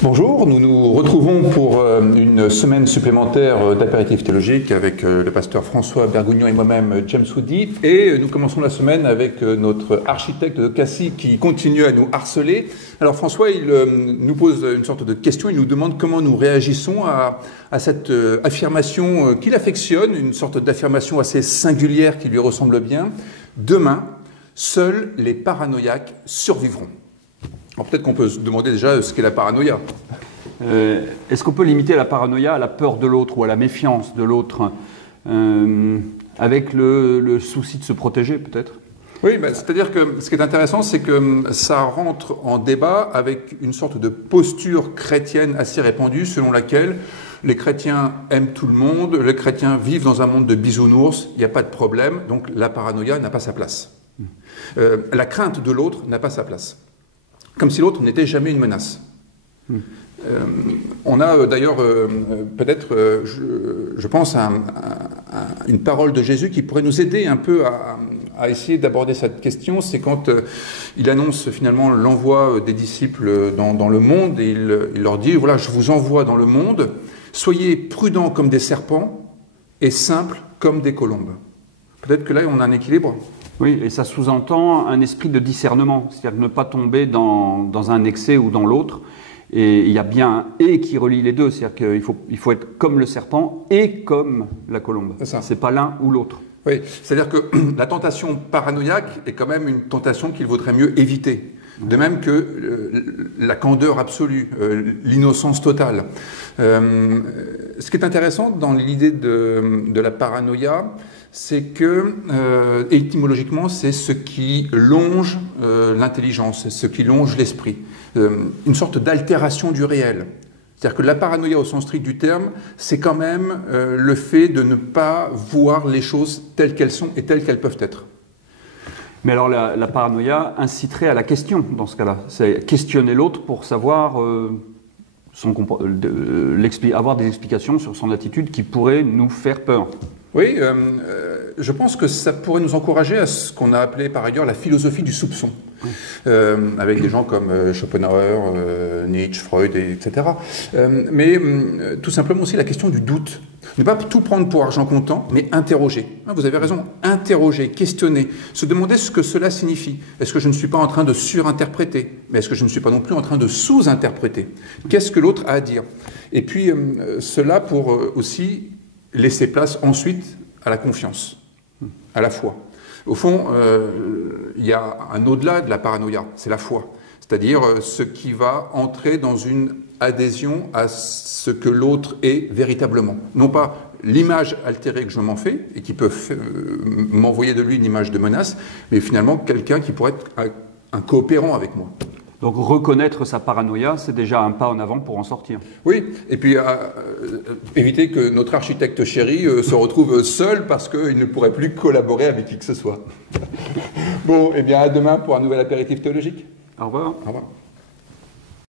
Bonjour, nous nous retrouvons pour une semaine supplémentaire d'apéritif théologique avec le pasteur François Bergougnon et moi-même, James Woody. Et nous commençons la semaine avec notre architecte de Cassis qui continue à nous harceler. Alors François, il nous pose une sorte de question, il nous demande comment nous réagissons à cette affirmation qu'il affectionne, une sorte d'affirmation assez singulière qui lui ressemble bien. Demain, seuls les paranoïaques survivront. Alors peut-être qu'on peut se demander déjà ce qu'est la paranoïa. Est-ce qu'on peut limiter la paranoïa à la peur de l'autre ou à la méfiance de l'autre, avec le souci de se protéger peut-être? Oui, c'est-à-dire que ce qui est intéressant, c'est que ça rentre en débat avec une sorte de posture chrétienne assez répandue selon laquelle les chrétiens aiment tout le monde, les chrétiens vivent dans un monde de bisounours, il n'y a pas de problème, donc la paranoïa n'a pas sa place. La crainte de l'autre n'a pas sa place. Comme si l'autre n'était jamais une menace. On a d'ailleurs peut-être, je pense, une parole de Jésus qui pourrait nous aider un peu à essayer d'aborder cette question. C'est quand il annonce finalement l'envoi des disciples dans le monde et il leur dit, voilà, je vous envoie dans le monde, soyez prudents comme des serpents et simples comme des colombes. Peut-être que là, on a un équilibre. Oui, et ça sous-entend un esprit de discernement, c'est-à-dire ne pas tomber dans un excès ou dans l'autre. Et il y a bien un « et » qui relie les deux, c'est-à-dire qu'il faut être comme le serpent et comme la colombe. C'est pas l'un ou l'autre. Oui, c'est-à-dire que la tentation paranoïaque est quand même une tentation qu'il vaudrait mieux éviter. De même que la candeur absolue, l'innocence totale. Ce qui est intéressant dans l'idée de la paranoïa, c'est que, étymologiquement, c'est ce qui longe l'intelligence, ce qui longe l'esprit. Une sorte d'altération du réel. C'est-à-dire que la paranoïa, au sens strict du terme, c'est quand même le fait de ne pas voir les choses telles qu'elles sont et telles qu'elles peuvent être. Mais alors la paranoïa inciterait à la question dans ce cas-là. C'est questionner l'autre pour savoir, avoir des explications sur son attitude qui pourrait nous faire peur. Oui, je pense que ça pourrait nous encourager à ce qu'on a appelé par ailleurs la philosophie du soupçon, avec des gens comme Schopenhauer, Nietzsche, Freud, etc. Mais tout simplement aussi la question du doute. Ne pas tout prendre pour argent comptant, mais interroger. Vous avez raison, interroger, questionner, se demander ce que cela signifie. Est-ce que je ne suis pas en train de surinterpréter? Mais est-ce que je ne suis pas non plus en train de sous-interpréter? Qu'est-ce que l'autre a à dire? Et puis cela pour aussi laisser place ensuite à la confiance, à la foi. Au fond, il y a un au-delà de la paranoïa, c'est la foi. C'est-à-dire ce qui va entrer dans une adhésion à ce que l'autre est véritablement. Non pas l'image altérée que je m'en fais, et qui peut m'envoyer de lui une image de menace, mais finalement quelqu'un qui pourrait être un coopérant avec moi. Donc reconnaître sa paranoïa, c'est déjà un pas en avant pour en sortir. Oui, et puis éviter que notre architecte chéri se retrouve seul parce qu'il ne pourrait plus collaborer avec qui que ce soit. Bon, et bien à demain pour un nouvel apéritif théologique. Au revoir. Au revoir.